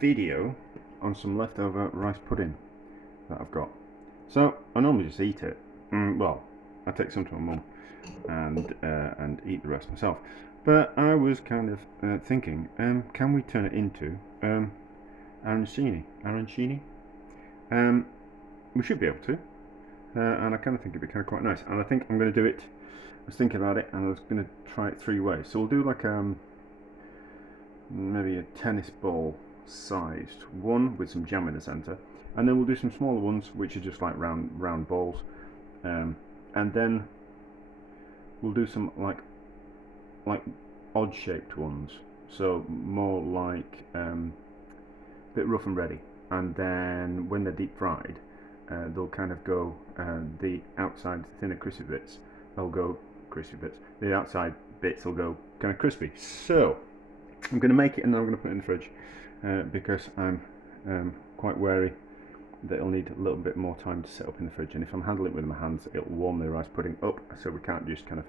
video on some leftover rice pudding that I've got. So I normally just eat it. Well, I take some to my mum and eat the rest myself. But I was kind of thinking, can we turn it into arancini? Arancini? We should be able to, and I kind of think it'd be kind of quite nice. And I think I'm going to do it. I was thinking about it, and I was going to try it 3 ways. So we'll do like maybe a tennis ball sized one with some jam in the centre, and then we'll do some smaller ones which are just like round balls, and then we'll do some like odd shaped ones, so more like a bit rough and ready, and then when they're deep fried they'll kind of go the outside thinner crispy bits, they'll go crispy bits, the outside bits will go kind of crispy. So I'm going to make it and then I'm going to put it in the fridge because I'm quite wary that it'll need a little bit more time to set up in the fridge, and if I'm handling it with my hands it'll warm the rice pudding up, so we can't just kind of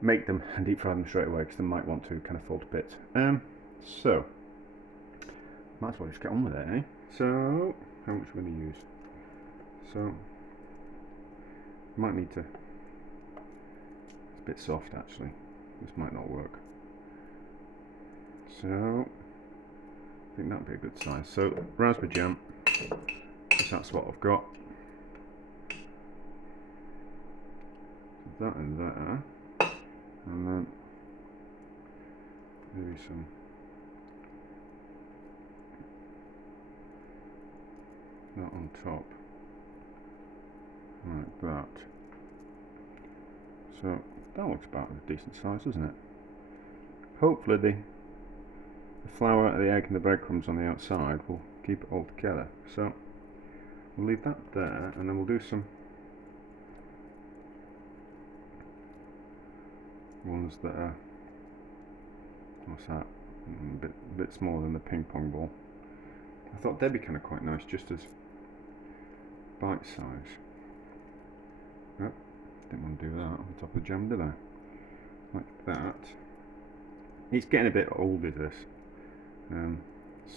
make them and deep fry them straight away because they might want to kind of fall to bits. So might as well just get on with it, eh? So how much are we going to use? So might need to, it's a bit soft actually, this might not work. So I think that'd be a good size. So raspberry jam, because that's what I've got. That in there, and then maybe some that on top, like that. So that looks about a decent size, doesn't it? Hopefully the flour, the egg and the breadcrumbs on the outside will keep it all together. So we'll leave that there, and then we'll do some ones that are, what's that, a bit smaller than the ping pong ball. I thought they'd be kind of quite nice just as bite size. Oh, didn't want to do that on the top of the jam, did I? Like that. It's getting a bit older, this.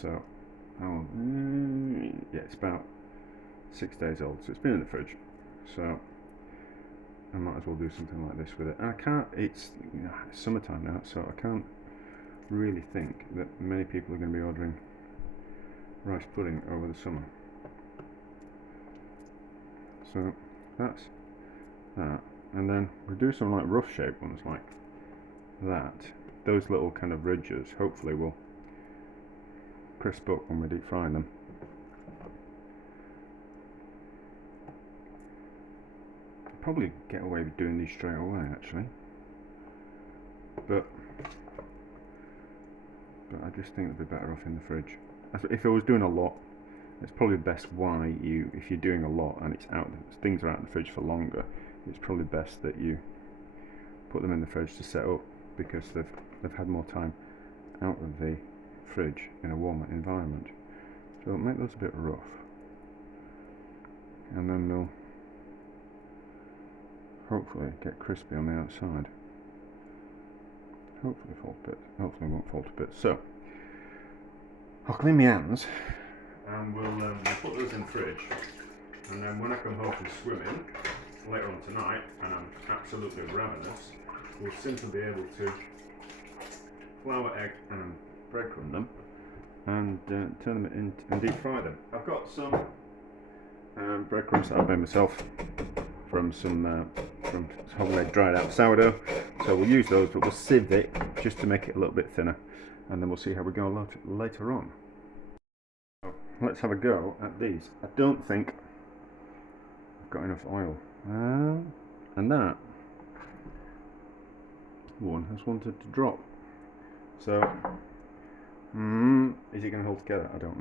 So, yeah, it's about 6 days old, so it's been in the fridge. So I might as well do something like this with it. And I can't, it's summertime now, so I can't really think that many people are going to be ordering rice pudding over the summer. So that's that, and then we do some like rough shaped ones like that. Those little kind of ridges hopefully will crisp up when we deep fry them. I'll probably get away with doing these straight away actually, but I just think it'd be better off in the fridge. If I was doing a lot, it's probably best if you're doing a lot and things are out in the fridge for longer, it's probably best that you put them in the fridge to set up, because they've had more time out of the fridge in a warmer environment. So make those a bit rough, and then they'll hopefully get crispy on the outside. Hopefully won't fall to bits. So I'll clean my hands and we'll put those in the fridge, and then when I come home from swimming later on tonight and I'm absolutely ravenous, we'll simply be able to flour, egg and breadcrumb them and turn them in and deep fry them. I've got some breadcrumbs that I've made myself from from homemade dried out sourdough, so we'll use those, but we'll sieve it just to make it a little bit thinner, and then we'll see how we go later on. So let's have a go at these. I don't think I've got enough oil, and that one has wanted to drop. So is it going to hold together? I don't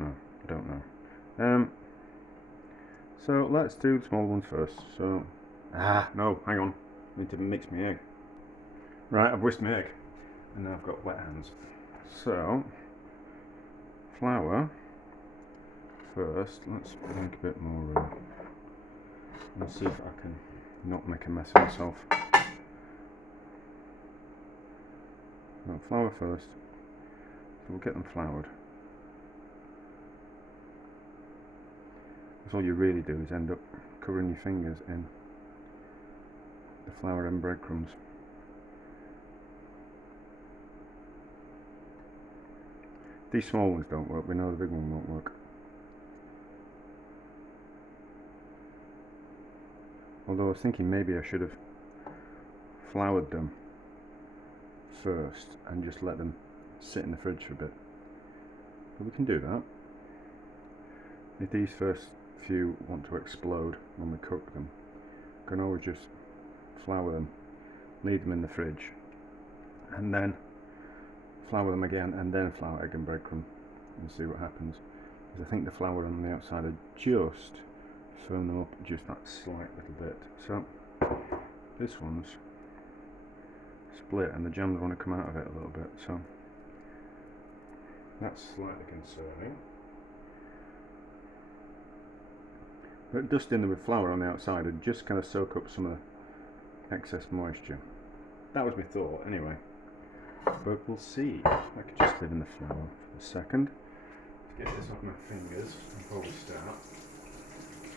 know. So let's do the small ones first. So no, hang on, I need to mix my egg. Right, I've whisked my egg and now I've got wet hands. So flour first. Let's make a bit more room. Let's see if I can not make a mess of myself. No, flour first. So we'll get them floured. Because all you really do is end up covering your fingers in the flour and breadcrumbs. These small ones don't work, we know the big one won't work. Although I was thinking maybe I should have floured them first and just let them sit in the fridge for a bit. But we can do that. If these first few want to explode when we cook them, we can always just flour them, leave them in the fridge, and then flour them again, and then flour, egg and breadcrumb, and see what happens. Because I think the flour on the outside are just firm them up just that slight little bit. So this one's split and the jams want to come out of it a little bit, so that's slightly concerning. But dusting them with flour on the outside would just kind of soak up some of the excess moisture. That was my thought anyway. But we'll see. I could just live in the flour for a second to get this off my fingers before we start.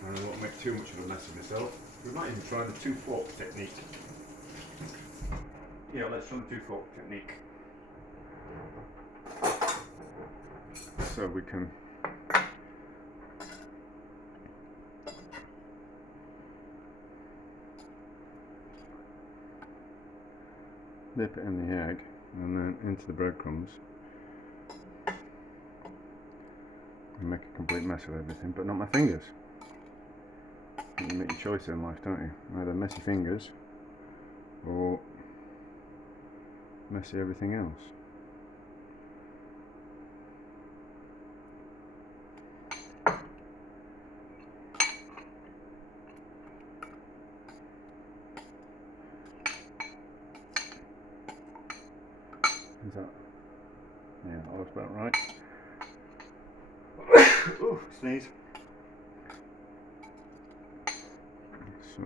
And I won't make too much of a mess of myself. We might even try the 2-fork technique. Yeah, let's try the 2-fork technique. So we can dip it in the egg and then into the breadcrumbs and make a complete mess of everything, but not my fingers. You make your choice in life, don't you? Either messy fingers or messy everything else. Is that? Yeah, that looks about right. Ooh, sneeze. So.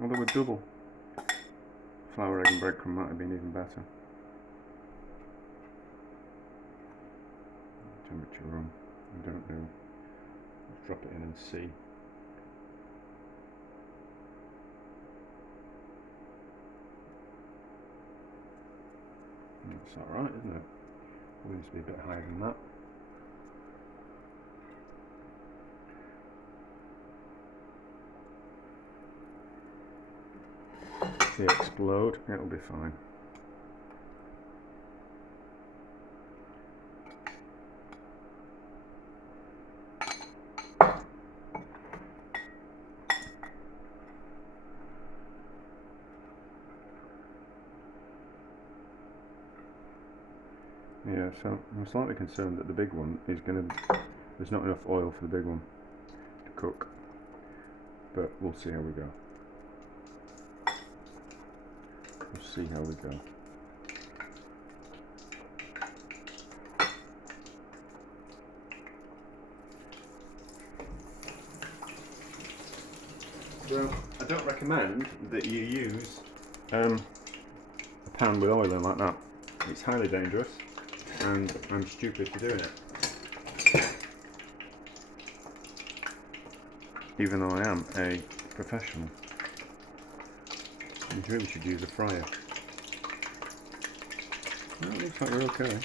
Although with double flour, egg and breadcrumb might have been even better. Temperature wrong. I don't know. Let's drop it in and see. That's alright, isn't it? It needs to be a bit higher than that. If they explode, it'll be fine. Yeah, so I'm slightly concerned that the big one is going to, there's not enough oil for the big one to cook, but we'll see how we go. We'll see how we go. Well, I don't recommend that you use a pan with oil in like that. It's highly dangerous. And I'm stupid for doing it. Even though I am a professional. You really should use a fryer. Well, it looks like we're okay.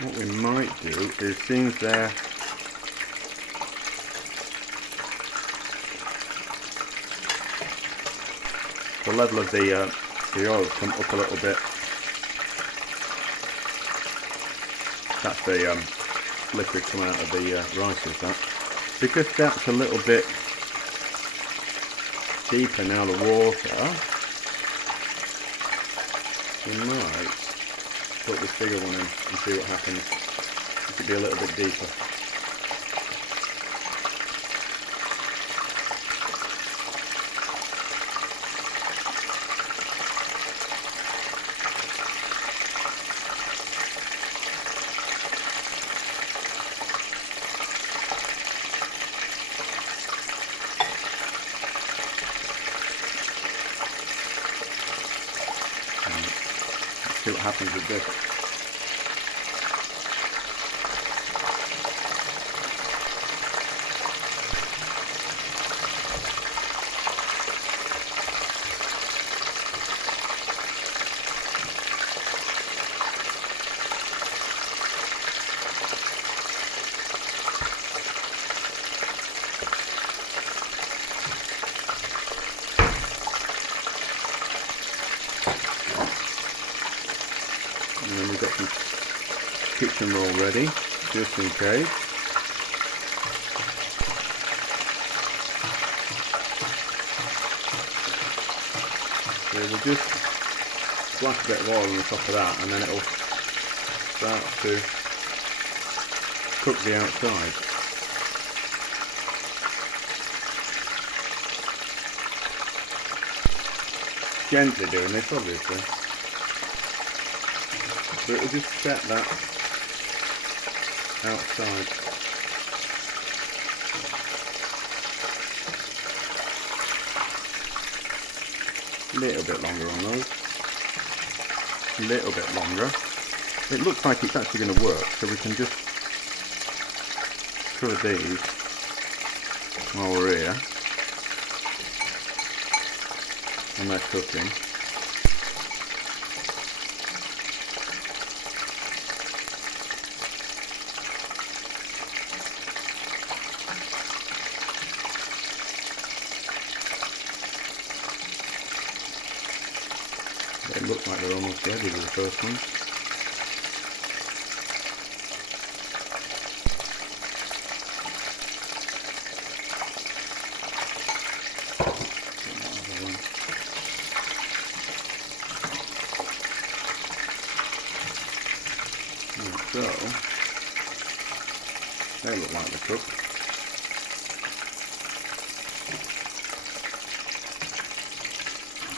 What we might do is, seems there the level of the oil's come up a little bit. That's the liquid coming out of the rice, is that? Because that's a little bit deeper now, the water, we might put this bigger one in and see what happens. It could be a little bit deeper. see what happens with this. And then we've got some kitchen roll ready, just in case. So we'll just splash a bit of oil on the top of that, and then it'll start to cook the outside. Gently doing this, obviously. So it'll just set that outside. A little bit longer on those. A little bit longer. It looks like it's actually going to work, so we can just cover these while we're here. And they're cooking. They look like they're almost ready with the first one. So, they look like they're cooked.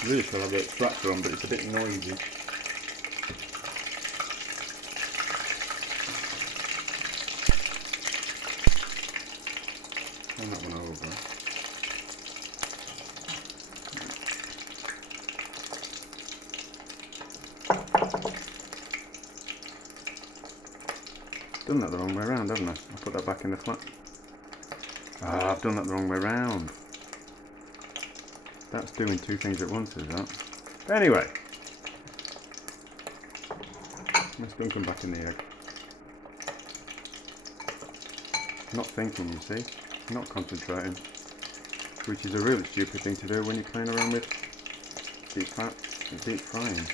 I really should have the extractor on, but it's a bit noisy. Turn that one over. Done that the wrong way around, haven't I? I'll put that back in the flat. Ah, I've done that the wrong way around. That's doing two things at once, is that? But anyway, let's dunk them back in the egg. Not thinking, you see, not concentrating, which is a really stupid thing to do when you're playing around with deep frying.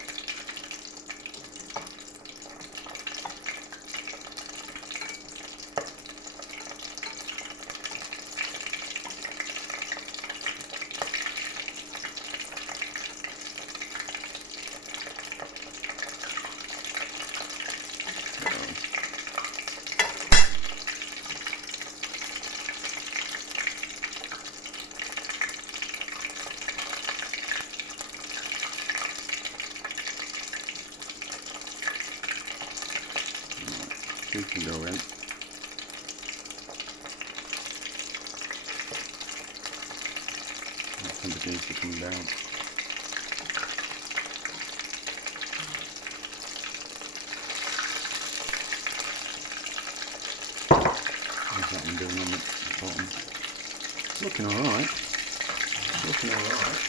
Two can go in. Somebody needs to come down. How's that one doing on the bottom? Looking alright. Looking alright.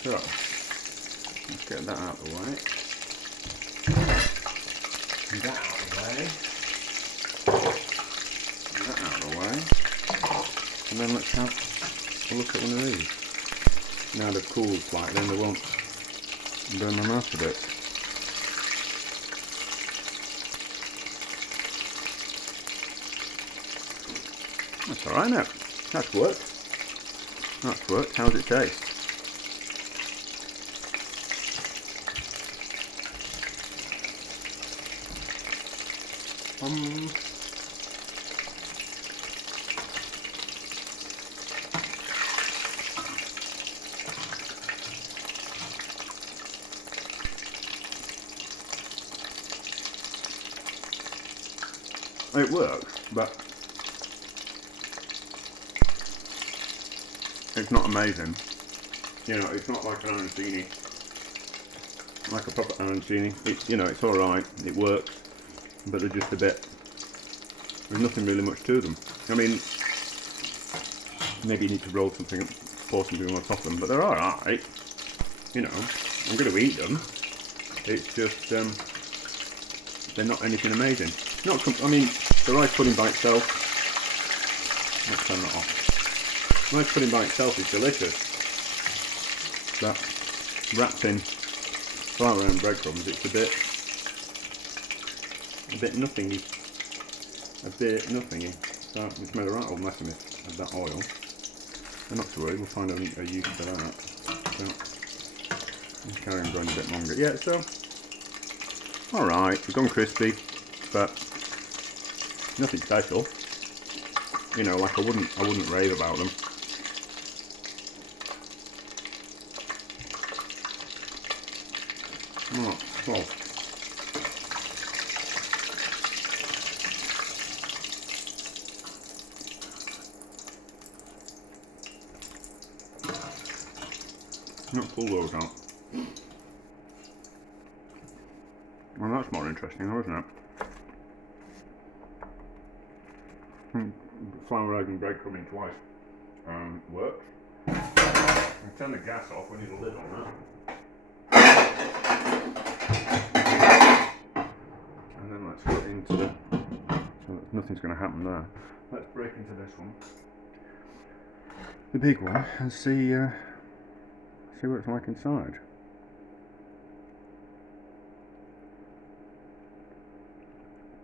So, let's get that out of the way. And that out of the way. And that out of the way. And then let's have a look at one of these. Now they've cooled slightly, then they won't burn my mouth a bit. That's alright now. That's worked. That's worked. How's it taste? It works, but it's not amazing. You know, it's not like an arancini, like a proper arancini. It's, you know, it's alright, it works, but they're just a bit, there's nothing really much to them. I mean, maybe you need to roll something, pour something on top of them, but they're alright. You know, I'm going to eat them. It's just, they're not anything amazing. Not, I mean, the rice pudding by itself, let's turn that off. Rice pudding by itself is delicious. That wrapped in flour and breadcrumbs, it's a bit nothingy. A bit nothingy. So it's made a right old mess of that oil. I'm not to worry, we'll find a use for that. So, let's carry on going a bit longer. Yeah, so alright, they've gone crispy, but nothing special. You know, like I wouldn't rave about them. Oh, well. Not pull those out. Well, that's more interesting though, isn't it? Flour, egg and breadcrumb in twice works. I'll turn the gas off, we need a lid on that. And then let's go into the, so nothing's going to happen there. Let's break into this one, the big one, and see what it's like inside.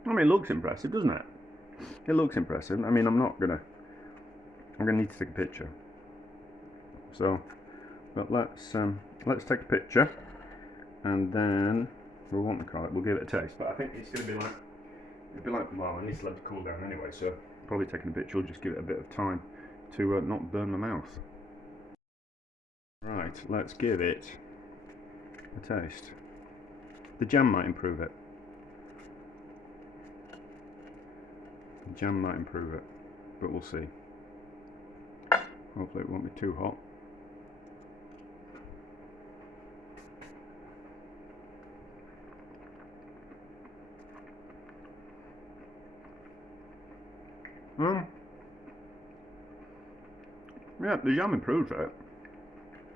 I mean, it looks impressive, doesn't it? It looks impressive. I mean, I'm gonna need to take a picture. So, but let's take a picture, and then we'll want the card. We'll give it a taste. But I think it's gonna be like, well, I need to let it cool down anyway. So probably taking a picture will just give it a bit of time to not burn my mouth. Right, let's give it a taste. The jam might improve it. The jam might improve it, but we'll see. Hopefully it won't be too hot. Yeah, the jam improves it,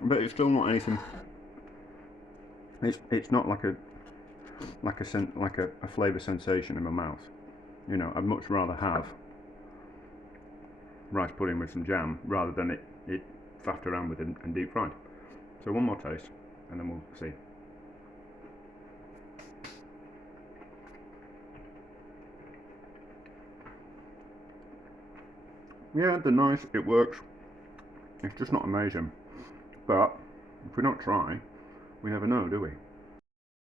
but it's still not anything. It's not like a flavour sensation in my mouth. You know, I'd much rather have rice pudding with some jam rather than it faffed around with and deep fried. So one more taste, and then we'll see. Yeah, they're nice, it works. It's just not amazing. But if we don't try, we never know, do we?